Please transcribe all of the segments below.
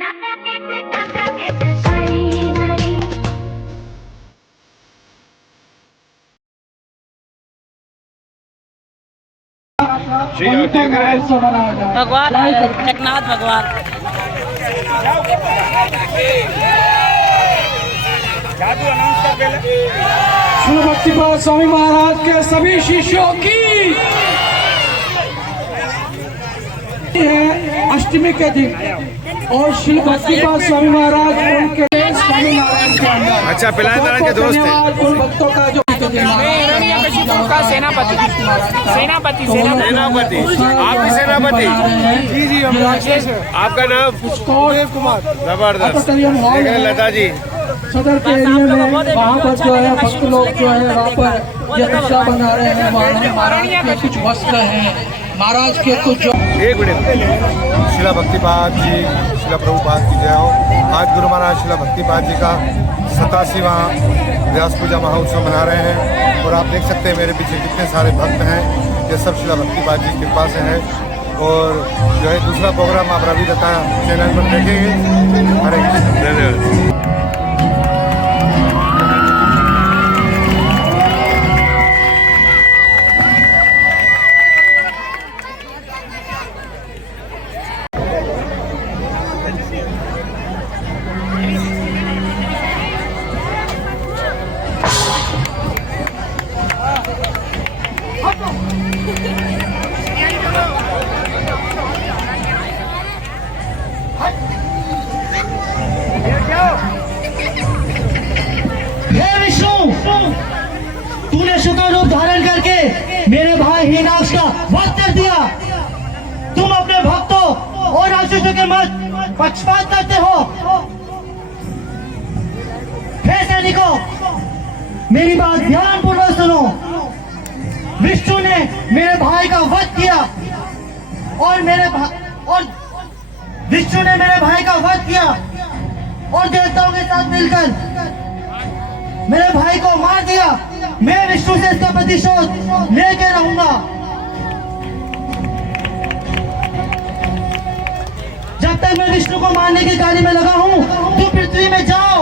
भगवान जगन्नाथ भगवान शिला भक्तिपाद स्वामी महाराज के सभी शिष्यों की है अष्टमी के दिन और शिला भक्तिपाद स्वामी महाराज उनके स्वामी नारायण के अंदर अच्छा पिलाए नारायण के दोस्त हैं उन भक्तों का जो सेनापति सेनापति सेनापति आप भी सेनापति जी जी हम राजेश आपका नाम कुमार जबरदस्त लता जी सदर के एरिया में वहाँ पर जो है भक्त लोग जो है वहाँ पर ये नक्शा बना रहे हैं महाराज के कुछ वस्त्र हैं महाराज के कुछ जो एक मिनट शिला भक्तिपाद जी शिला प्रभुपाद की जय हो। आज गुरु महाराज शिला भक्तिपाद जी का 87वां व्यास पूजा महोत्सव मना रहे हैं और आप देख सकते हैं मेरे पीछे कितने सारे भक्त हैं। ये सब शिला भक्तिपाद जी की कृपा से है और जो है दूसरा प्रोग्राम आप रवि दत्ता चैनल पर देखेंगे। हरे कृष्ण। धन्यवाद। तूने शुक्र रूप धारण करके मेरे भाई हिरण्याक्ष का वध कर दिया। तुम अपने भक्तों और राक्षसों के मत पक्षपात करते हो। हे सैनिकों, मेरी बात ध्यानपूर्वक सुनो। विष्णु ने मेरे भाई का वध किया और विष्णु ने मेरे भाई का वध किया और देवताओं के साथ मिलकर मेरे भाई को मार दिया। मैं विष्णु से इसका प्रतिशोध लेके रहूंगा। जब तक मैं विष्णु को मारने के कार्य में लगा हूँ, तुम पृथ्वी में जाओ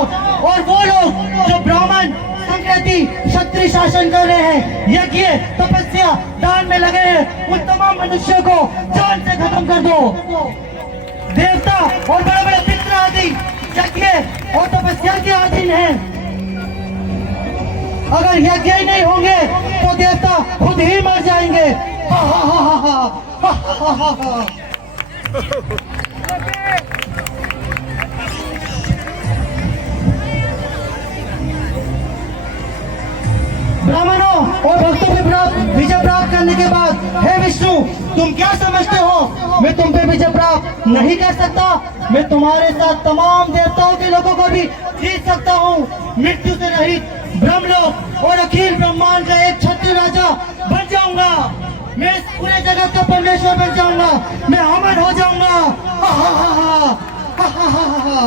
और वो लोग जो ब्राह्मण संकृति क्षत्रिय शासन कर रहे हैं, यज्ञ तपस्या दान में लगे हैं, उन तमाम मनुष्यों को जान से खत्म कर दो। देवता और बड़े बड़े पितृ आदि यज्ञ और तपस्या के अधीन हैं। अगर यज्ञ ही नहीं होंगे तो देवता खुद ही मर जाएंगे। हा हा हा हा हा हा हा हा। ब्राह्मणों और भक्तों के विजय प्राप्त करने के बाद, हे विष्णु, तुम क्या समझते हो मैं तुम पे विजय प्राप्त नहीं कर सकता? मैं तुम्हारे साथ तमाम देवताओं के लोगों को भी जीत सकता हूँ। मृत्यु से रहित ब्रह्मलोक और अखिल ब्रह्मांड का एक क्षत्रिय राजा बन जाऊंगा। मैं इस पूरे जगत का परमेश्वर बन जाऊंगा। मैं अमर हो जाऊंगा। हा हा हा हा हा हा हा।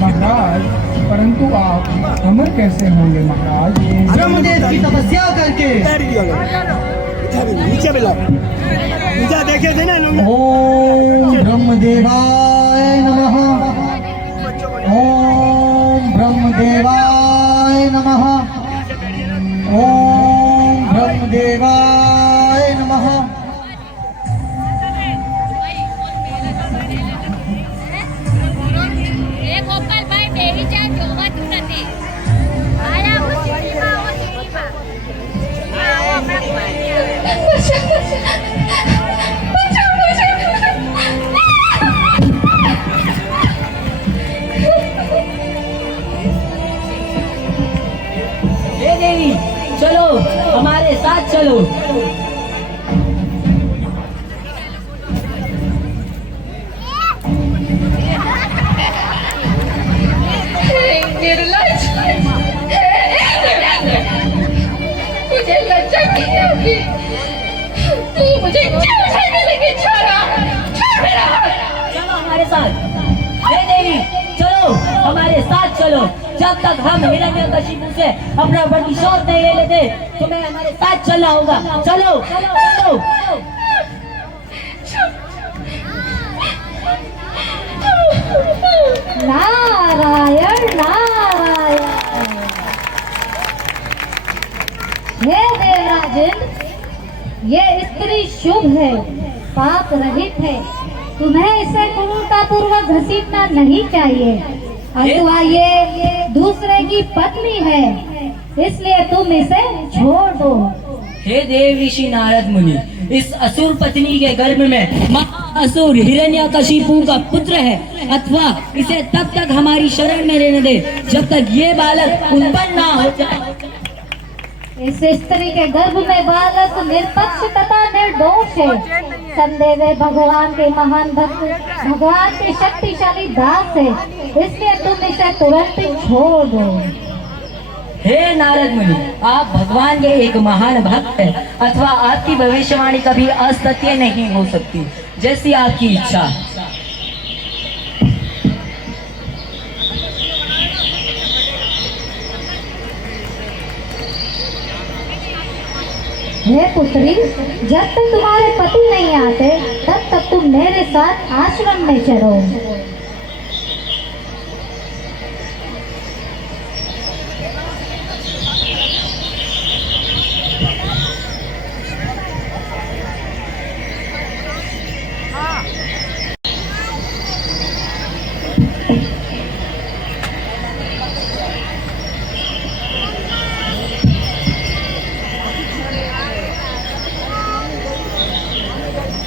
महाराज, परंतु आप अमर कैसे होंगे महाराज? ब्रह्मदेव की तपस्या करके। ओम ब्रह्मदेवाय नमः। ओम ब्रह्मदेवाय नमः। ओम ब्रह्मदेवाय नमः। चलो हमारे साथ चलो। मुझे लज्जा नहीं होगी। तू मुझे क्या उठाने लगी? छोड़ मेरा हाथ। चलो हमारे साथ। हे देवी, चलो हमारे साथ चलो। तब तक हम हिरण्यकशिपु से अपना प्रतिशोध नहीं ले लेते। तुम्हें हमारे साथ चलना होगा। चलो चलो चलो। नारायण नारायण। हे देवराजन, ये स्त्री शुभ है, पाप रहित है, तुम्हें इसे क्रूरतापूर्वक घसीटना नहीं चाहिए। अथवा ये दूसरे की पत्नी है, इसलिए तुम इसे छोड़ दो। हे देव ऋषि नारद मुनि, इस असुर पत्नी के गर्भ में महाअसुर हिरण्यकशिपु का पुत्र है, अथवा इसे तब तक हमारी शरण में रहने दे जब तक ये बालक उत्पन्न ना हो जाए। इस स्त्री के गर्भ में बालक निष्पक्ष तथा निर्दोष है। संदेह वे भगवान के महान भक्त, भगवान के शक्तिशाली दास है, इसलिए तुम इसे तुरंत ही छोड़ दो। हे नारद मुनि, आप भगवान के एक महान भक्त हैं, अथवा आपकी भविष्यवाणी कभी असत्य नहीं हो सकती। जैसी आपकी इच्छा। हे पुत्री, जब तक तुम्हारे पति नहीं आते तब तक तुम मेरे साथ आश्रम में चलो।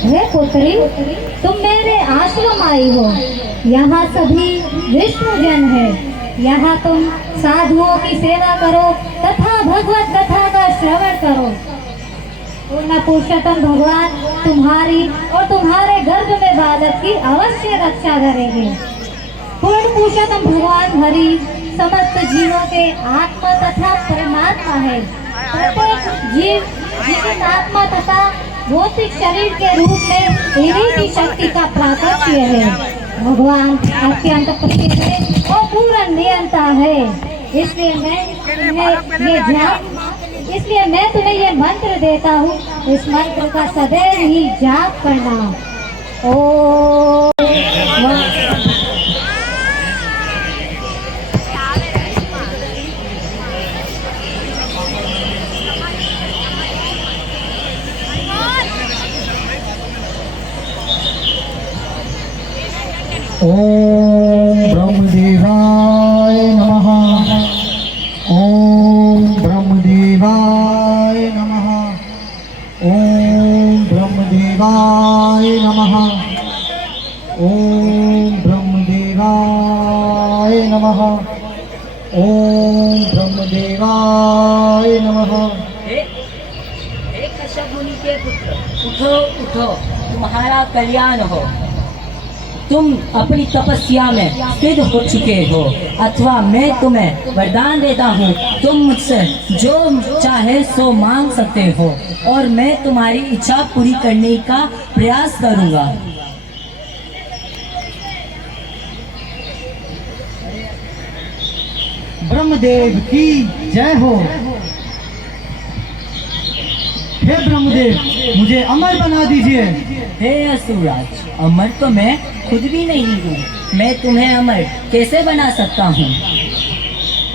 हे पुत्री, तुम मेरे आश्रम आई हो। यहाँ सभी विष्णुजन है। यहाँ तुम साधुओं की सेवा करो तथा भगवत कथा का श्रवण करो। पूर्ण पुरुषोत्तम भगवान तुम्हारी और तुम्हारे गर्भ में बालक की अवश्य रक्षा करेंगे। पूर्ण पुरुषोत्तम भगवान हरि समस्त जीवों के आत्मा तथा परमात्मा है। प्रत्येक जीव जीवित आत्मा तथा भौतिक शरीर के रूप में इन्हीं की शक्ति का प्राकट्य है। भगवान अत्यंत प्रसिद्ध है और पूर्ण नियंता है। इसलिए मैं तुम्हें ये मंत्र देता हूँ। इस मंत्र का सदैव ही जाप करना। ओम ब्रह्मदेवाय नमः। ओम ब्रह्मदेवाय नमः। ओम ब्रह्मदेवाय नमः। ओम ब्रह्मदेवाय नमः। ओम ब्रह्मदेवाय नमः। हे कश्यप मुनि के पुत्र, उठो उठो, तुम्हारा कल्याण हो। तुम अपनी तपस्या में सिद्ध हो चुके हो, अथवा मैं तुम्हें वरदान देता हूँ। तुम मुझसे जो चाहे सो मांग सकते हो और मैं तुम्हारी इच्छा पूरी करने का प्रयास करूँगा। ब्रह्मदेव की जय हो। हे ब्रह्मदेव, मुझे अमर बना दीजिए। हे असुरराज, अमर तो मैं खुद भी नहीं हूँ। मैं तुम्हें अमर कैसे बना सकता हूँ?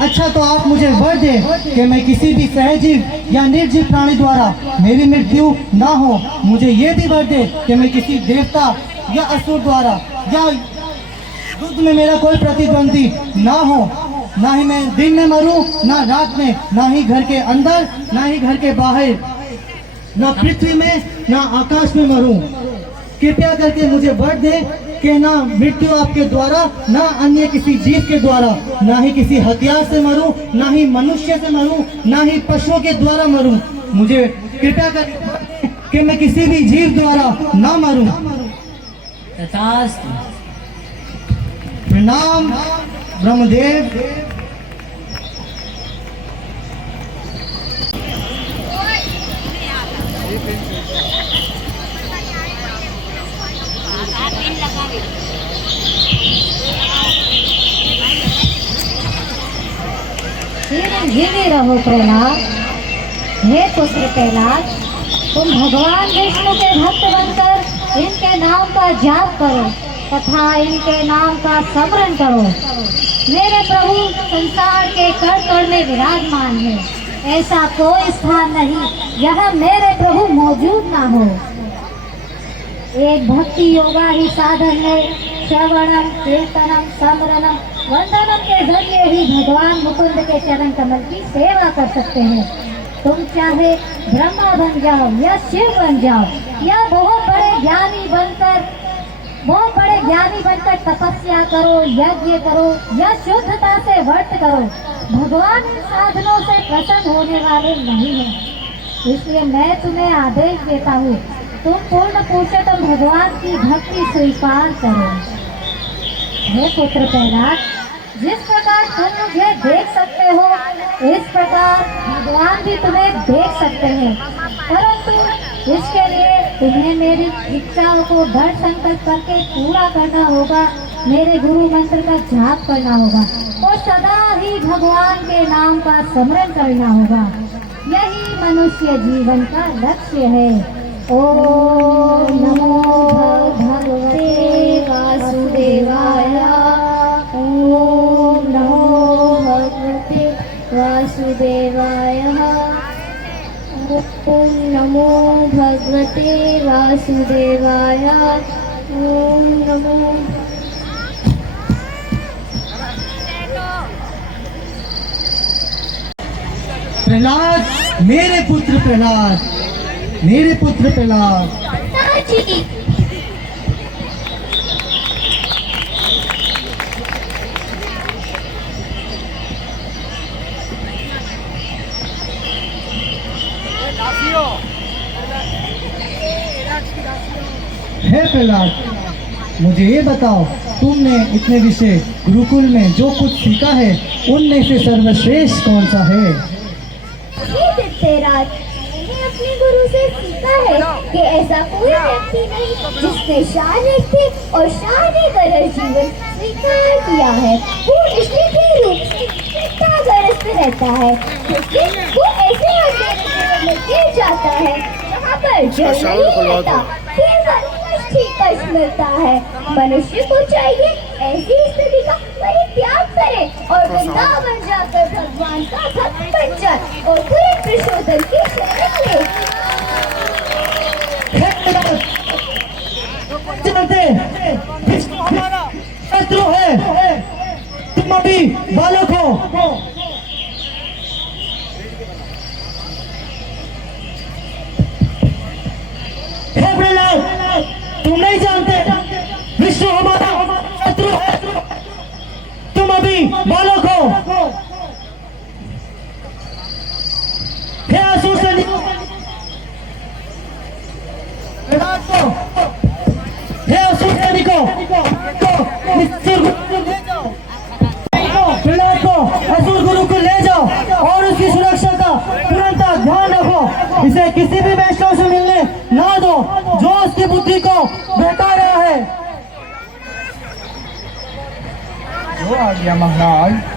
अच्छा, तो आप मुझे वर दें कि मैं किसी भी सहजीव या निर्जीव प्राणी द्वारा मेरी मृत्यु ना हो। मुझे ये भी वर दे कि मैं किसी देवता या असुर द्वारा या युद्ध में मेरा कोई प्रतिद्वंदी ना हो। ना ही मैं दिन में मरूं, ना रात में, ना ही घर के अंदर, ना ही घर के बाहर, ना पृथ्वी में, ना आकाश में मरूं। कृपया करके मुझे वर दे कि ना मृत्यु आपके द्वारा, ना अन्य किसी जीव के द्वारा, ना ही किसी हथियार से मरूं, ना ही मनुष्य से मरूं, ना ही पशुओं के द्वारा मरूं। मुझे कृपया करके कि मैं किसी भी जीव द्वारा ना मरूं। तथास्तु। प्रणाम ब्रह्मदेव। दिन जीते रहो प्रहलाद। हे पुत्र प्रहलाद, तुम भगवान विष्णु के भक्त बनकर इनके नाम का जाप करो तथा इनके नाम का स्मरण करो। मेरे प्रभु संसार के कण कण में विराजमान है, ऐसा कोई स्थान नहीं जहाँ मेरे प्रभु मौजूद ना हो। एक भक्ति योगा ही साधन है। श्रवणम कीर्तनम स्मरणम वंदनम के जरिए ही भगवान मुकुंद के चरण कमल की सेवा कर सकते हैं। तुम चाहे ब्रह्मा बन जाओ या शिव बन जाओ या बहुत बड़े ज्ञानी बनकर तपस्या करो, यज्ञ करो या शुद्धता से व्रत करो, भगवान इन साधनों से प्रसन्न होने वाले नहीं हैं। इसलिए मैं तुम्हें आदेश देता हूँ, तुम पूर्ण पुरुषोत्तम भगवान की भक्ति स्वीकार करो। हे पुत्र प्रहलाद, जिस प्रकार तुम मुझे देख सकते हो इस प्रकार भगवान भी तुम्हें देख सकते हैं, परंतु इसके लिए तुम्हें मेरी इच्छाओं को दृढ़ संकल्प करके पूरा करना होगा। मेरे गुरु मंत्र का जाप करना होगा और सदा ही भगवान के नाम का स्मरण करना होगा। यही मनुष्य जीवन का लक्ष्य है। ओम नमो भगवते वासुदेवाय। ओम नमो भगवते वासुदेवाय। ओम नमो भगवते वासुदेवाय। ओम नमो प्रहलाद, मेरे पुत्र प्रहलाद, मेरे पुत्र प्रहलाद। पिताजी, हे प्रहलाद, मुझे ये बताओ, तुमने इतने विषय गुरुकुल में जो कुछ सीखा है उनमें से सर्वश्रेष्ठ कौन सा है? मैंने अपने गुरु से सीखा है कि ऐसा कोई व्यक्ति नहीं जिसने शारीरिक और शारीरिक जीवन स्वीकार किया है। वो निश्चित रूप से चिंताग्रस्त रहता है, क्योंकि वो ऐसे जीवन में गिर जाता है जहाँ पर जल नहीं रहता, केवल कष्ट मिलता है। मनुष्य को चाहिए ऐसी स्थिति का परित्याग करे और वृंदावन जाकर भगवान का भक्त बन जाए और पूरे पुरुषोत्तम की शरण ले। शत्रु है, तुम अभी बालक हो। हे प्रहलाद, तुम नहीं जानते विष्णु हमारा शत्रु है, तुम अभी बालक हो। हे असुर सैनिकों, हे असुर सैनिकों, प्रहलाद को असुर गुरु को ले जाओ और उसकी सुरक्षा का तुरंत ध्यान रखो। इसे किसी भी वैष्णव से मिलने ना दो जो उसकी बुद्धि को बहका रहा है। वो आ गया महाराज।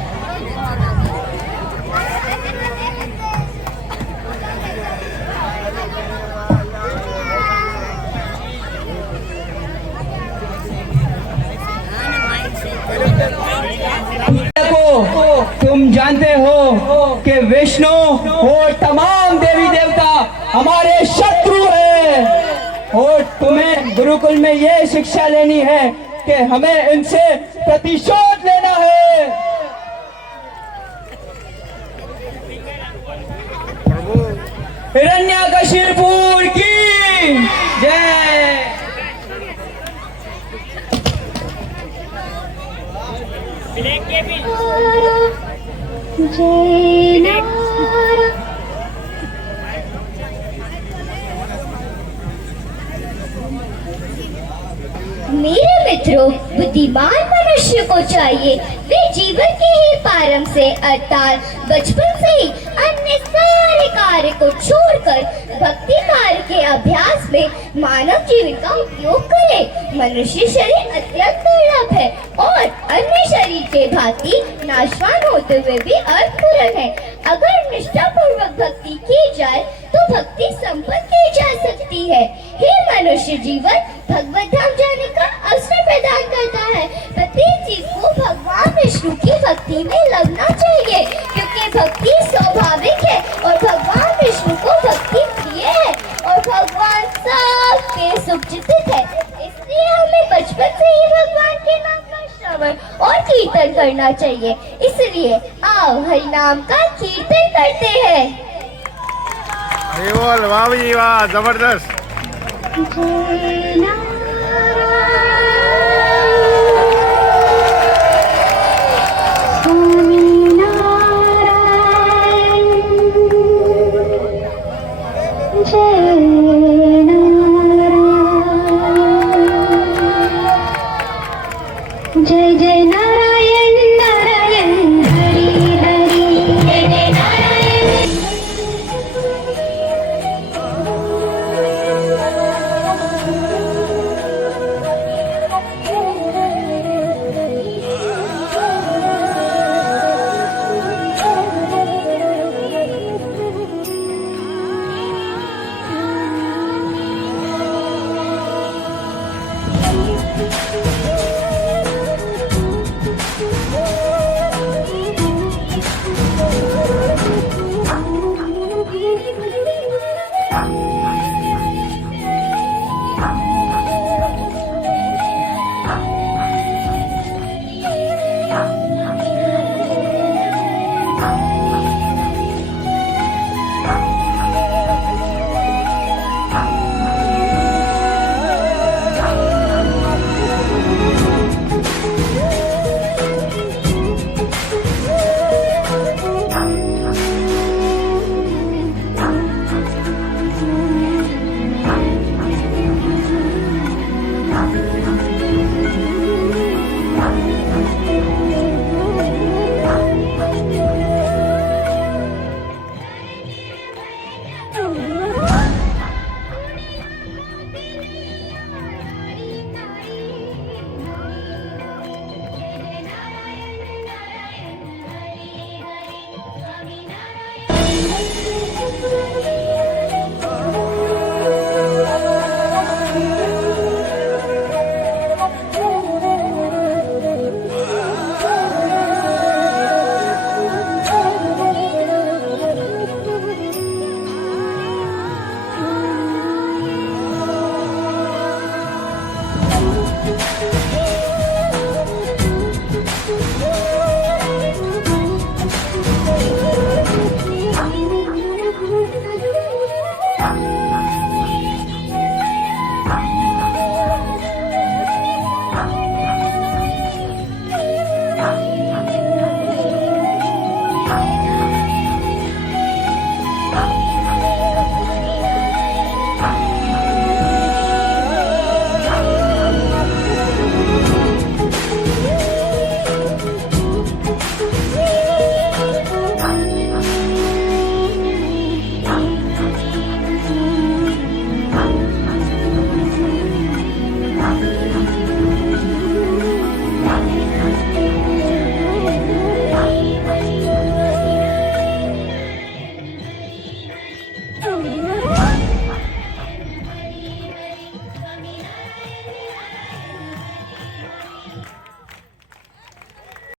तुम जानते हो कि विष्णु और तमाम देवी देवता हमारे शत्रु हैं और तुम्हें गुरुकुल में ये शिक्षा लेनी है कि हमें इनसे प्रतिशोध लेना है। हिरण्यकशिपुर की जय। मेरे मित्रों, बुद्धिमान मनुष्य को चाहिए वे जीवन के ही प्रारंभ से अर्थात बचपन से ही अन्य सारे कार्य को छोड़कर भक्ति कार्य के अभ्यास में मानव जीवन का उपयोग करे। मनुष्य शरीर अत्यंत दुर्लभ है और अन्य शरीर के भांति नाशवान होते हुए भी अर्थपूर्ण है। अगर निष्ठा पूर्वक भक्ति की जाए तो भक्ति संपन्न की जा सकती है। हे मनुष्य जीवन भगवत धाम जाने का अवसर प्रदान करता है। प्रत्येक जीव को भगवान विष्णु की भक्ति में लगना चाहिए, क्योंकि भक्ति स्वाभाविक है और भगवान विष्णु को भक्ति प्रिय है और भगवान सबके सुख चिंतित है। इसलिए हमें बचपन से ही भगवान के नाम का श्रवण और कीर्तन करना चाहिए। इसलिए आओ हरि नाम का कीर्तन करते हैं। बोल, वाह जी वाह, जबरदस्त। जय जय नारायण नारायण हरि हरि जय जय नारायण।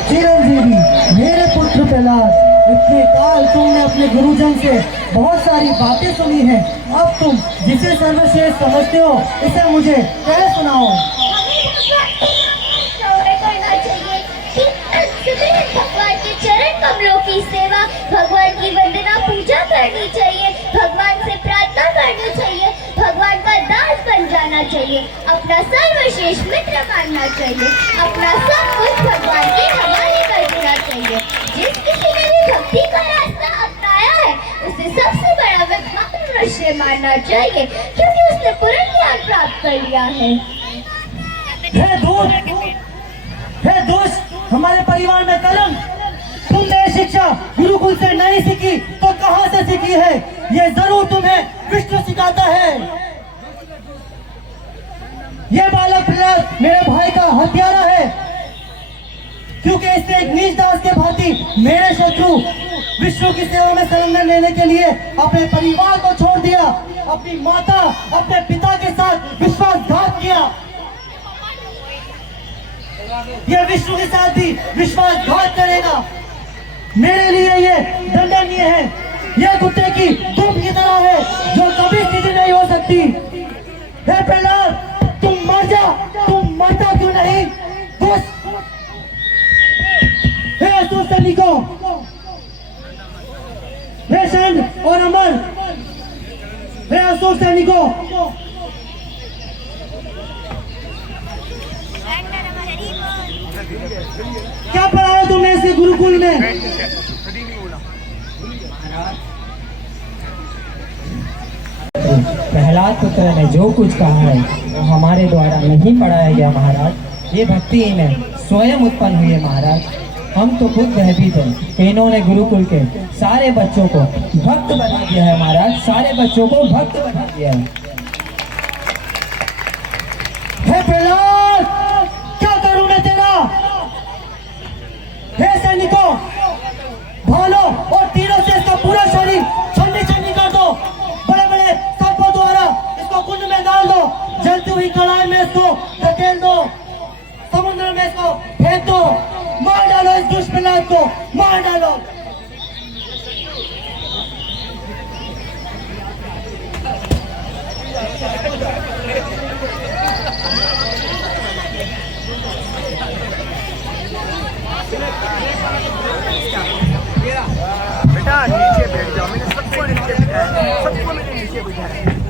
चिरंजीवी मेरे पुत्र प्रहलाद, इतने काल तुमने अपने गुरुजन से बहुत सारी बातें सुनी हैं। अब तुम जिसे सर्वश्रेष्ठ समझते हो इसे मुझे कह सुनाओ। भगवान के चरण कमलों की सेवा, भगवान की वंदना पूजा करनी चाहिए, भगवान से प्रार्थना करनी चाहिए, भगवान का दास बन जाना चाहिए, अपना सर्वश्रेष्ठ मित्र मानना चाहिए, अपना सब कुछ भगवान के हवाले कर देना चाहिए। जिस किसी ने भी भक्ति का रास्ता अपनाया है उसे सबसे बड़ा विद्वान मनुष्य मानना चाहिए, क्योंकि उसने पूर्ण ज्ञान प्राप्त कर लिया है। हे दुष्ट, हमारे परिवार में कलंक। तुमने ये शिक्षा गुरुकुल से नहीं सीखी तो कहां से सीखी है? ये जरूर तुम्हें विष्णु सिखाता है। ये बालक प्रहलाद मेरे भाई का हत्यारा है, क्योंकि इसने एक नीच दास के भांति मेरे शत्रु विष्णु की सेवा में संलग्न लेने के लिए अपने परिवार को छोड़ दिया, अपनी माता, अपने पिता के साथ विश्वासघात किया। ये विष्णु के साथ भी विश्वासघात करेगा। मेरे लिए ये दंडनीय है। ये कुत्ते की दुम की तरह है जो कभी स्थिति नहीं हो सकती। हे प्रहलाद, तुम मर जा, तुम मरता क्यों नहीं? हे असुर सैनिकों, हे षंड और अमर, हे असुर सैनिकों, क्या पढ़ाया तुमने इसे गुरुकुल में? प्रहलाद पुत्र ने जो कुछ कहा है वो हमारे द्वारा नहीं पढ़ाया गया महाराज। ये भक्ति इन्हें स्वयं उत्पन्न हुई है महाराज। हम तो खुद भयभीत हैं। इन्होंने गुरुकुल के सारे बच्चों को भक्त बना दिया है महाराज, सारे बच्चों को भक्त बना दिया है। हे प्रहलाद, क्या करूं मैं तेरा? हे सैनिकों, भालो और तीरों से इसका पूरा शरीर छन्नी छन्नी कर दो। बड़े बड़े सर्पों द्वारा इसको कुंड में डाल दो। जलती हुई कढ़ाई में इसको धकेल दो। समुद्र में इसको फेंक दो। मार डालो इस दुष्ट प्रहलाद को, मार डालो। बेटा नीचे बैठ जाओ, मैंने सबको नीचे बिठाया, सबको मैंने नीचे बिठाया।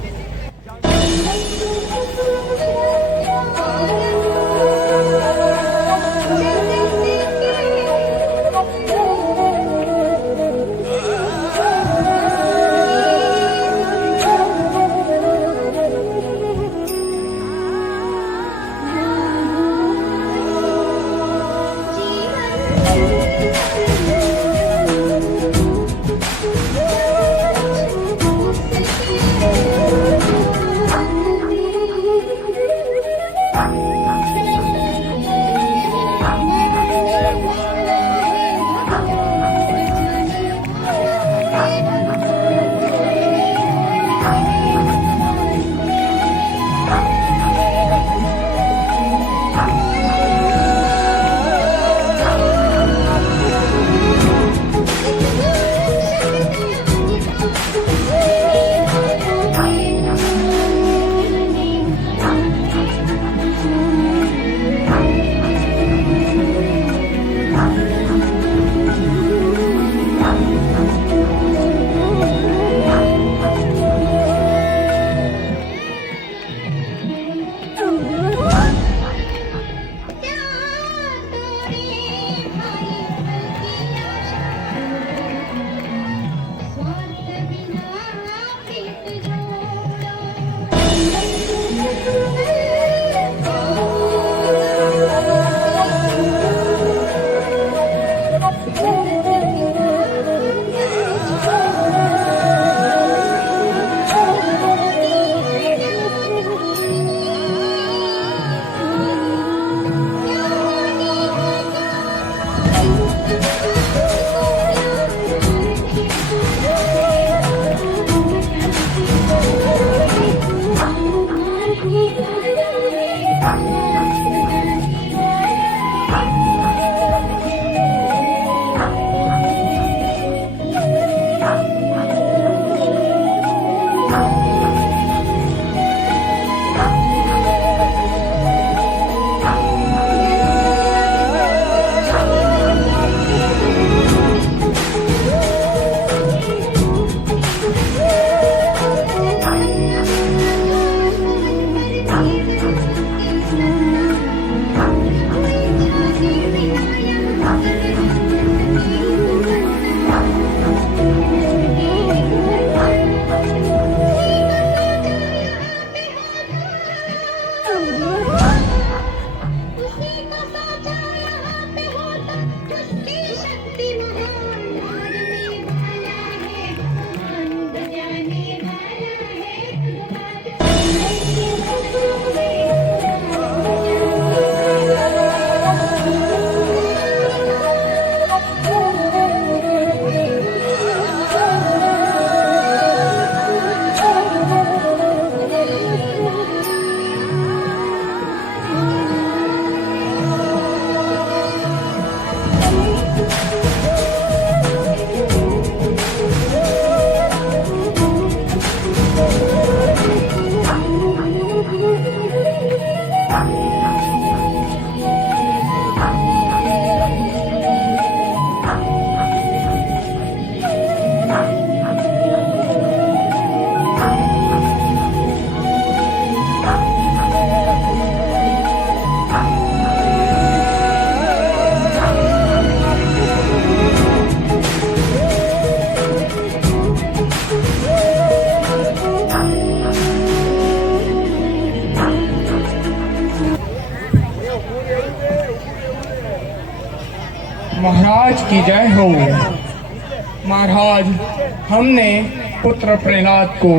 जीवन महाराज की जय हो। महाराज, हमने पुत्र प्रहलाद को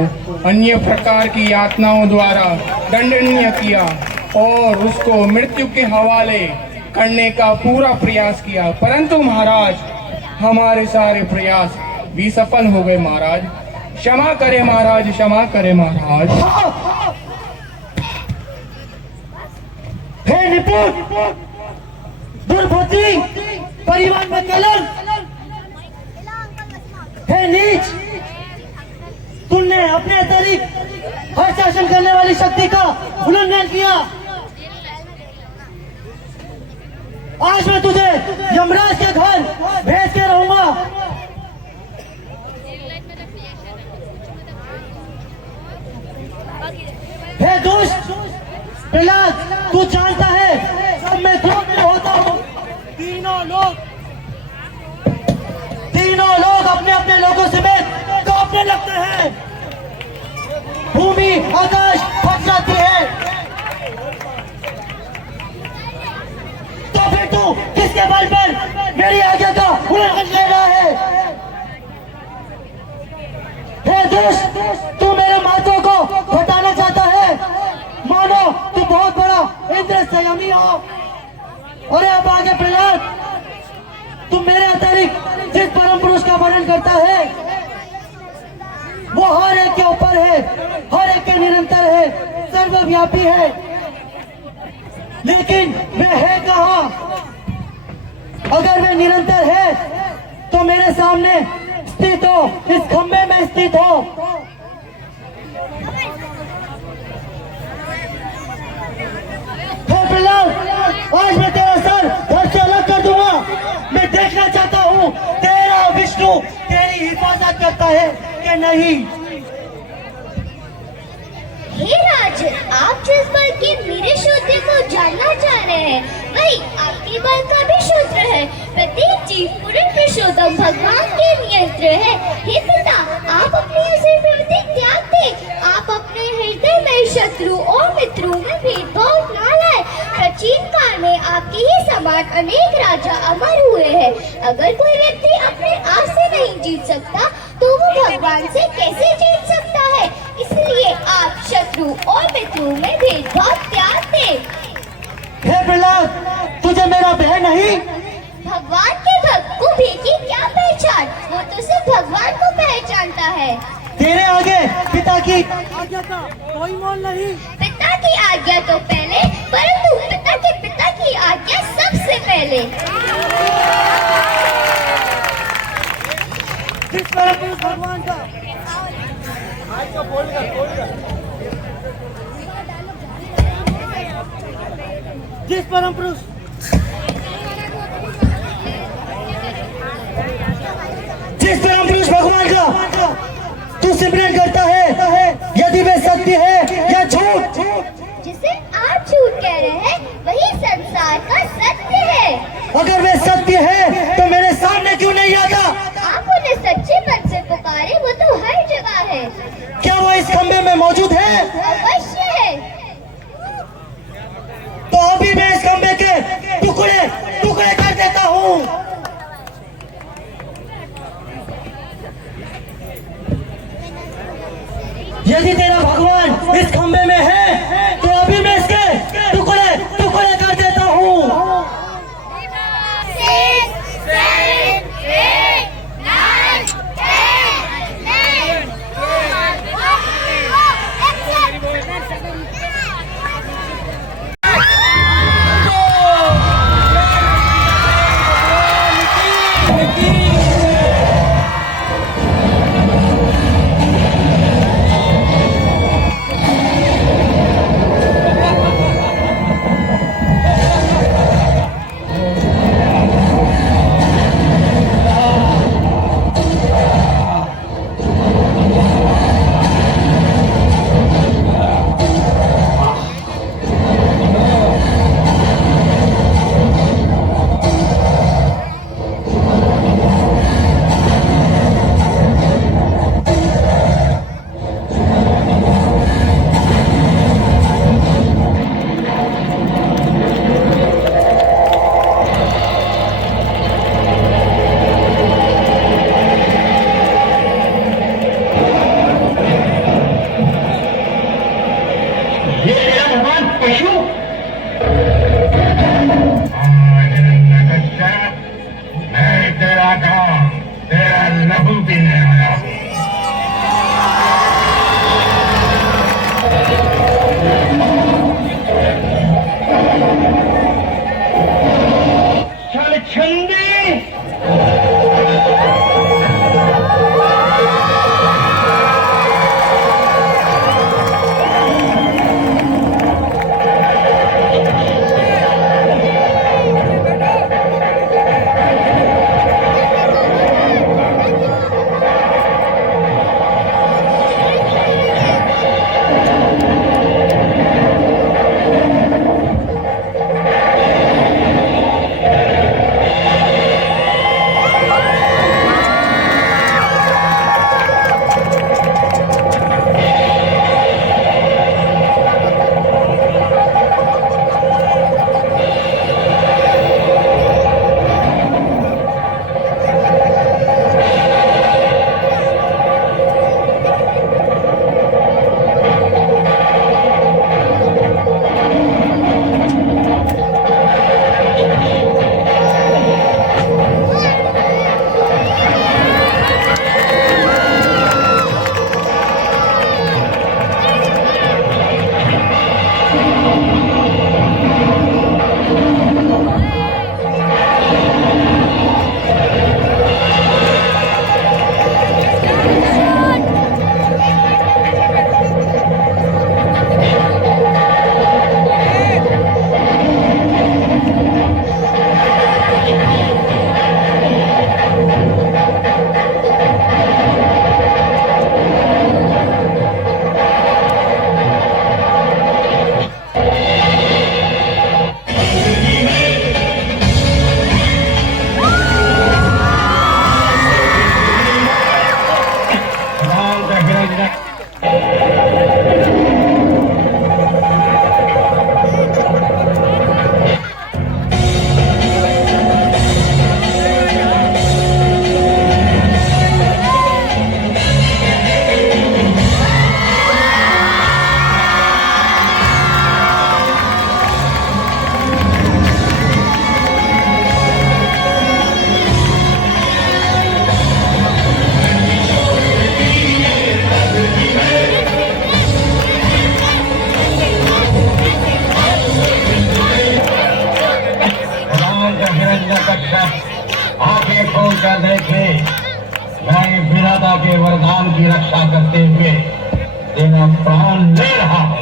अन्य प्रकार की यातनाओं द्वारा दंडनीय किया और उसको मृत्यु के हवाले करने का पूरा प्रयास किया, परंतु महाराज हमारे सारे प्रयास भी सफल हो गए। महाराज क्षमा करें महाराज, क्षमा करें महाराज। हे निपुण, दुर्बुद्धि, परिवार में कलंक, हे नीच, तुमने अपने अतिरिक्त हर शासन करने वाली शक्ति का उल्लंघन किया। आज मैं तुझे यमराज के घर भेज के रहूंगा। हे दुष्ट प्रहलाद, तू जानता है जब मैं क्रोध में होता हूँ तीनों लोग अपने अपने लोगों समेत कांपने लगते हैं, भूमि आकाश फट जाती है। तो फिर तू किसके बल पर मेरी आज्ञा का उल्लंघन कर रहा है? हे दुष्ट, तू मेरे महत्व को घटाना चाहता है, मानो तू बहुत बड़ा इंद्र संयमी हो। अरे अब आगे प्रहलाद, तू मेरे अतिरिक्त जिस परम पुरुष का वर्णन करता है वो हर एक के ऊपर है, हर एक के निरंतर है, सर्वव्यापी है, लेकिन वह है कहाँ? अगर वह निरंतर है तो मेरे सामने स्थित हो, इस खंबे में स्थित हो। प्रहलाद, आज मैं तेरा सर घर से अलग कर दूंगा। मैं देखना चाहता हूँ तेरा विष्णु तेरी हिफाजत करता है कि नहीं। हे राज, आप जिस बल के मेरे शूद्र को जानना चाह रहे हैं वही आपके बल का भी शूद्र है। प्रत्येक जीव पूर्ण पुरुषोत्तम भगवान के नियंत्रण है। हे पिता, आप अपनी उसे प्रवृत्ति त्याग दें। आप अपने हृदय में शत्रु और मित्रों में भेदभाव न लाए। प्राचीन काल में आपके ही समान अनेक राजा अमर हुए हैं। अगर कोई व्यक्ति अपने आप से नहीं जीत सकता तो वो भगवान से कैसे जीत सकता है? इसलिए आप शत्रु और मित्रों में भेदभाव त्याग दें। हे प्रहलाद, तुझे मेरा भय नहीं? भगवान के भक्त को भय की क्या पहचान? वो तो सिर्फ भगवान को पहचानता है। तेरे आगे पिता की आज्ञा का कोई मोल नहीं। पिता की आज्ञा तो पहले, परंतु पिता की आज्ञा सबसे पहले। जिस परम पुरुष भगवान का जिस परम पुरुष भगवान का तू सिमरन करता है, यदि वे सत्य है या झूठ? जिसे आप झूठ कह रहे हैं वही संसार का सत्य है। अगर वे सत्य है तो मेरे सामने क्यों नहीं आता? आप उन्हें सच्चे मन से पुकारे, वो तो हर जगह है। क्या वो इस खंबे में मौजूद है? अवश्य है। तो अभी मैं इस खंबे के टुकड़े टुकड़े कर देता हूँ। यदि तेरा भगवान इस खंबे में है तो अभी मैं इसके टुकड़े टुकड़े कर देता हूँ। 6, 7, 8, 9, 10, 9, 2, 1, कर देखे, मैं विधाता के वरदान की रक्षा करते हुए तेरा प्राण ले रहा हूँ।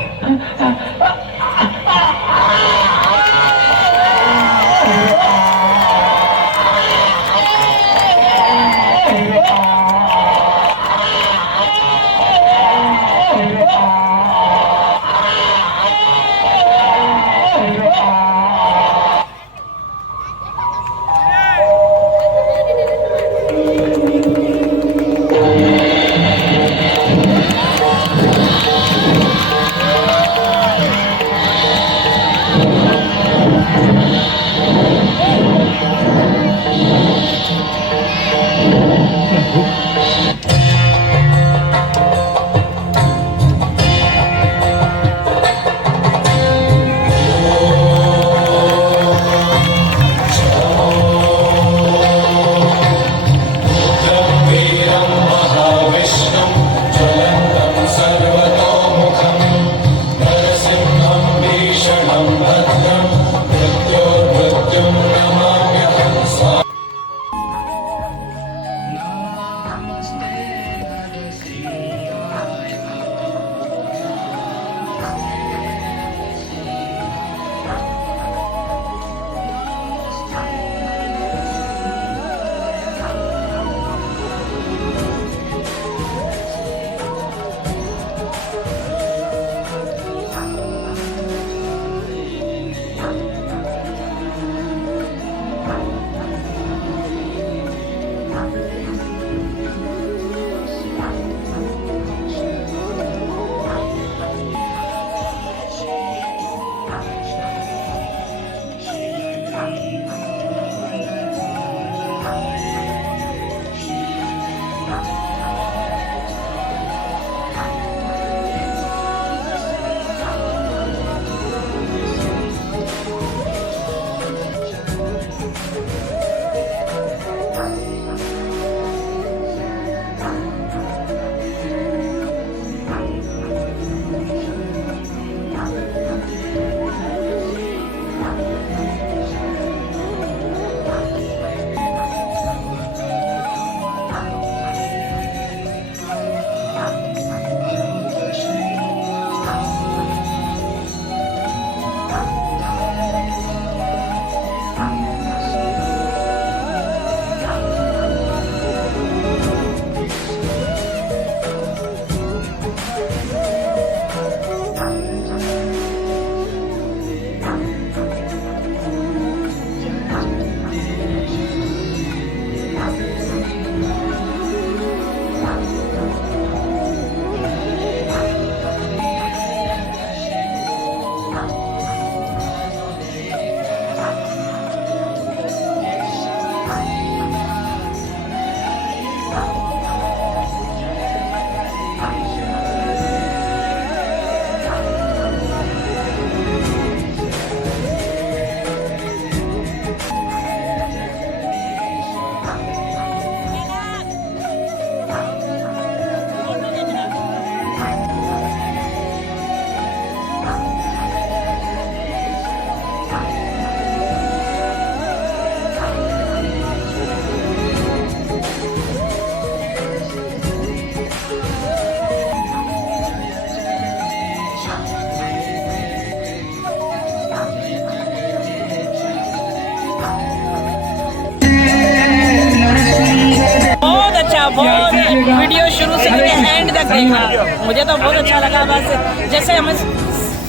बहुत वीडियो शुरू से लेकर एंड तक देखा, मुझे तो बहुत अच्छा लगा। बस जैसे हमें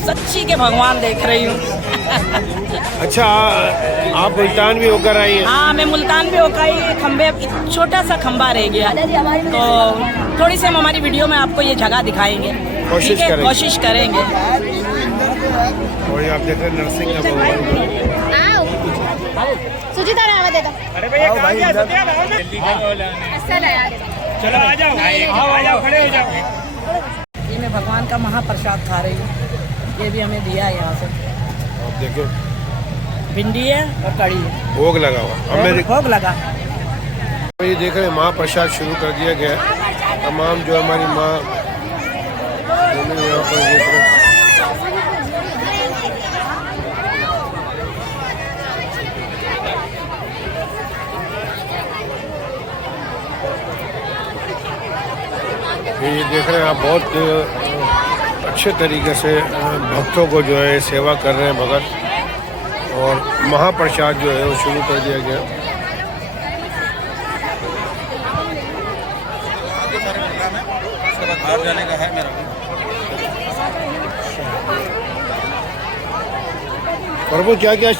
सच्ची के भगवान देख रही हूँ। अच्छा, आप मुल्तान भी होकर आई हैं? हाँ, मैं मुल्तान भी होकर आई। खंबे छोटा सा खंबा रह गया, तो थोड़ी सी हम हमारी वीडियो में आपको ये जगह दिखाएंगे। कोशिश करेंगे। और आप देख रहे हैं नरसिंह का भगवान। सुजीता रावत देता। अरे भैया कहाँ गया? चलो आ जाओ, खड़े हो जाओ। ये मैं भगवान का महाप्रसाद खा रही हूँ। ये भी हमें दिया है यहाँ से। आप देखो, भिंडी है और कड़ी है, भोग लगा हुआ। भोग लगा। ये देख रहे हैं महाप्रसाद शुरू कर दिया गया है। तमाम जो हमारी माँ यहाँ पर देख रहे हैं। ये देख रहे हैं आप, बहुत अच्छे तरीके से भक्तों को जो है सेवा कर रहे हैं भगत, और महाप्रसाद जो है वो शुरू कर दिया गया। बाहर जाने का है मेरा। प्रभु क्या क्या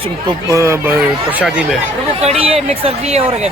प्रसादी में? प्रभु कड़ी है, मिक्स सब्जी है और क्या।